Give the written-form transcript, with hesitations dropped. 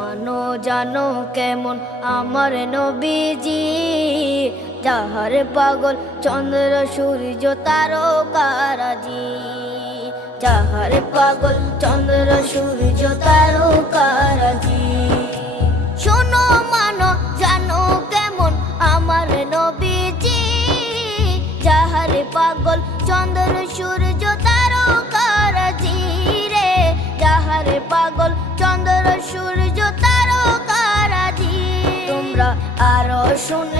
মানো জানো কেমন আমার নবীজি, যাহার পাগল চন্দ্র সূর্য তারকারাজি, যাহার পাগল চন্দ্র সূর্য তারকারাজি। শোনো মানো জানো কেমন আমার নবীজি, যাহার পাগল চন্দ্র সূর্য তারকারাজি রে, যাহার পাগল চন্দ্র সূর্য তারকারাজি। তোমরা আরো শুনে